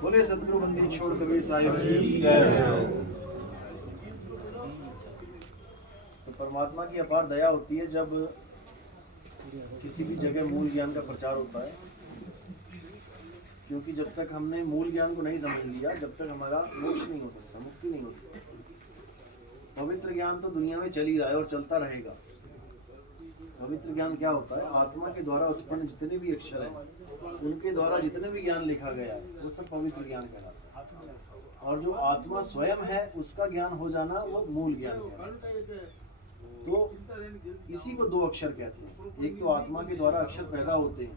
बोले सतगुरु बंदी छोड़ कबीर साहिब की जय। तो परमात्मा की अपार दया होती है जब किसी भी जगह मूल ज्ञान का प्रचार होता है, क्योंकि जब तक हमने मूल ज्ञान को नहीं समझ लिया, जब तक हमारा मोक्ष नहीं हो सकता, मुक्ति नहीं हो सकती। पवित्र ज्ञान तो दुनिया में चल ही रहा है और चलता रहेगा। पवित्र ज्ञान क्या होता है? आत्मा के द्वारा उत्पन्न जितने भी अक्षर हैं, उनके द्वारा जितने भी ज्ञान लिखा गया है, वो सब पवित्र ज्ञान कहलाता है। और जो आत्मा स्वयं है उसका ज्ञान हो जाना, वो मूल ज्ञान कहलाता है। तो इसी को दो अक्षर कहते हैं। एक तो आत्मा के द्वारा अक्षर पैदा होते हैं,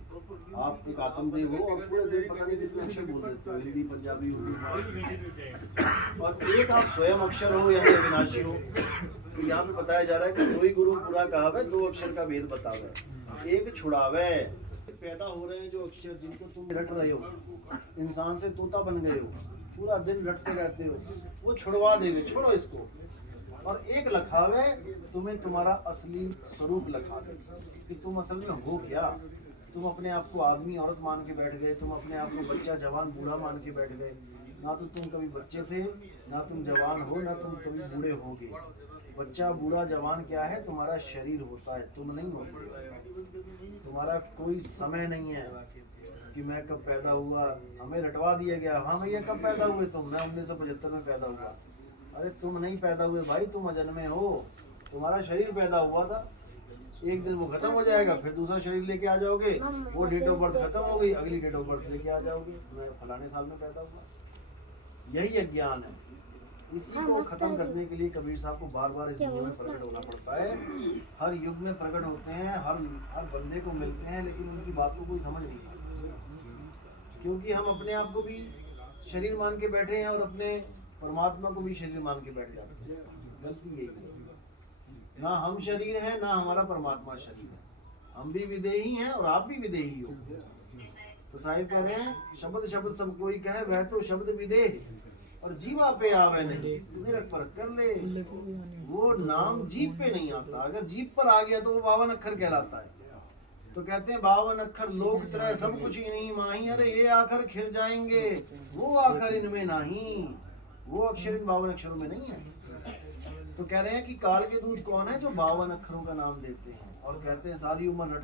आप एक आत्मदेव हो और पूरे दिन पता नहीं कितने अक्षर बोल देते हो, हिंदी, पंजाबी, उर्दू, और एक आप स्वयं अक्षर हो यानी अविनाशी हो। तो यहाँ पे बताया जा रहा है कि कोई गुरु पूरा कहावे, दो अक्षर का भेद बतावे, एक छुड़ावे। पैदा हो रहे हैं जो अक्षर जिनको तुम रट रहे हो, इंसान से तोता बन गए हो, पूरा दिन रटते रहते हो, वो छुड़वा देवे, छोड़ो इसको, और एक लखावे, तुम्हें तुम्हारा असली स्वरूप लखा दे कि तुम असल में हो क्या। तुम अपने आप को आदमी औरत मान के बैठ गए, तुम अपने आप को बच्चा जवान बूढ़ा मान के बैठ गए। ना तो तुम कभी बच्चे थे, ना तुम जवान हो, ना तुम कभी बूढ़े होगे। बच्चा बूढ़ा जवान क्या है? तुम्हारा शरीर होता है, तुम नहीं होते। तुम्हारा कोई समय नहीं है कि मैं कब पैदा हुआ, हमें रटवा दिया गया। हाँ भैया कब पैदा हुए तुम? मैं 1975 में पैदा हुआ। अरे तुम नहीं पैदा हुए भाई, तुम अजन्मे हो। तुम्हारा शरीर पैदा हुआ था, एक दिन वो खत्म हो जाएगा, फिर दूसरा शरीर लेके आ जाओगे। वो डेट ऑफ बर्थ खत्म हो गई, अगली डेट ऑफ बर्थ लेके आ जाओगे, मैं फलाने साल में पैदा हुआ। यही अज्ञान है। इसी को खत्म करने के लिए कबीर साहब को बार बार इस दुनिया में प्रकट होना पड़ता है। हर युग में प्रकट होते हैं, हर बंदे को मिलते हैं, लेकिन उनकी बात को कोई समझ नहीं पाता, क्योंकि हम अपने आप को भी शरीर मान के बैठे हैं और अपने परमात्मा को भी शरीर मान के बैठ जाते हैं। गलती यही है। ना हम शरीर हैं, ना हमारा परमात्मा शरीर है। हम भी विदेही हैं और आप भी विदेही हो। तो साहिब कह रहे हैं, शब्द शब्द सब कोई कहे, वह तो शब्द विदेह और जीवा पे आवे नहीं, निरख परख कर ले। वो नाम जीभ पे नहीं आता, अगर जीभ पर आ गया तो वो 52 अक्षर कहलाता है। तो कहते हैं 52 अक्षर लोक तरह सब कुछ इन्हीं माही। अरे ये आखर खिर जाएंगे, वो आखर इनमें नहीं। वो अक्षर इन 52 अक्षरों में नहीं है। तो कह रहे हैं कि काल के दूत कौन है जो 52 अक्षरों का नाम लेते हैं और कहते हैं सारी उम्र